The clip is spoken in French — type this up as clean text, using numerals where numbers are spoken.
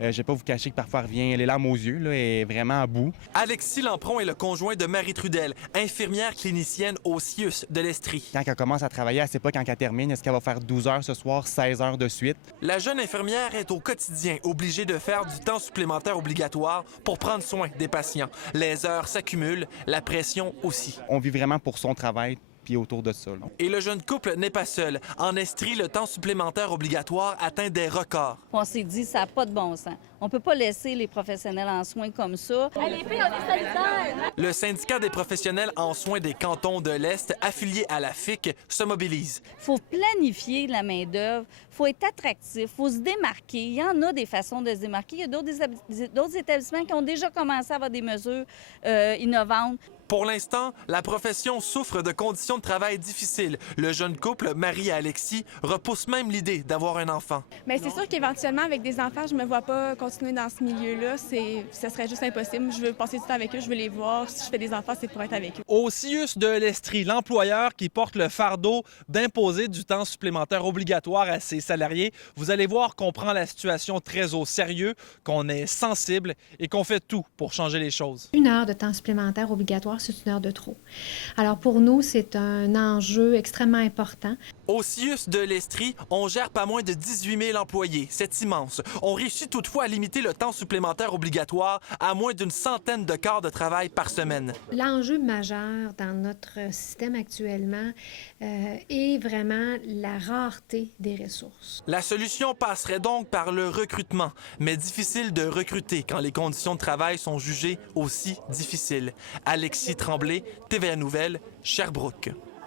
Je vais pas vous cacher que parfois elle revient les larmes aux yeux, là, elle est vraiment à bout. Alexis Lampron est le conjoint de Marie Trudel, infirmière clinicienne au CIUS de l'Estrie. Quand elle commence à travailler, elle ne sait pas quand elle termine. Est-ce qu'elle va faire 12 heures ce soir, 16 heures de suite? La jeune infirmière est au quotidien obligée de faire du temps supplémentaire obligatoire pour prendre soin des patients. Les heures s'accumulent, la pression aussi. On vit vraiment pour son travail puis autour de ça, là. Et le jeune couple n'est pas seul. En Estrie, le temps supplémentaire obligatoire atteint des records. On s'est dit, ça n'a pas de bon sens. On ne peut pas laisser les professionnels en soins comme ça. Allez, filles, on est solidaires! Le syndicat des professionnels en soins des cantons de l'Est, affilié à la FIC, se mobilise. Il faut planifier la main-d'œuvre, il faut être attractif, il faut se démarquer. Il y en a des façons de se démarquer. Il y a d'autres établissements qui ont déjà commencé à avoir des mesures innovantes. Pour l'instant, la profession souffre de conditions de travail difficiles. Le jeune couple, Marie et Alexis, repousse même l'idée d'avoir un enfant. Bien, c'est sûr qu'éventuellement, avec des enfants, je me vois pas continuer dans ce milieu-là. Ça serait juste impossible. Je veux passer du temps avec eux, je veux les voir. Si je fais des enfants, c'est pour être avec eux. Au CIUS de l'Estrie, l'employeur qui porte le fardeau d'imposer du temps supplémentaire obligatoire à ses salariés, vous allez voir qu'on prend la situation très au sérieux, qu'on est sensible et qu'on fait tout pour changer les choses. 1 heure de temps supplémentaire obligatoire, c'est 1 heure de trop. Alors pour nous, c'est un enjeu extrêmement important. Au CIUS de l'Estrie, on gère pas moins de 18 000 employés. C'est immense. On réussit toutefois à limiter le temps supplémentaire obligatoire à moins d'une centaine de quarts de travail par semaine. L'enjeu majeur dans notre système actuellement est vraiment la rareté des ressources. La solution passerait donc par le recrutement, mais difficile de recruter quand les conditions de travail sont jugées aussi difficiles. Alexis Tremblay, TVA Nouvelles, Sherbrooke.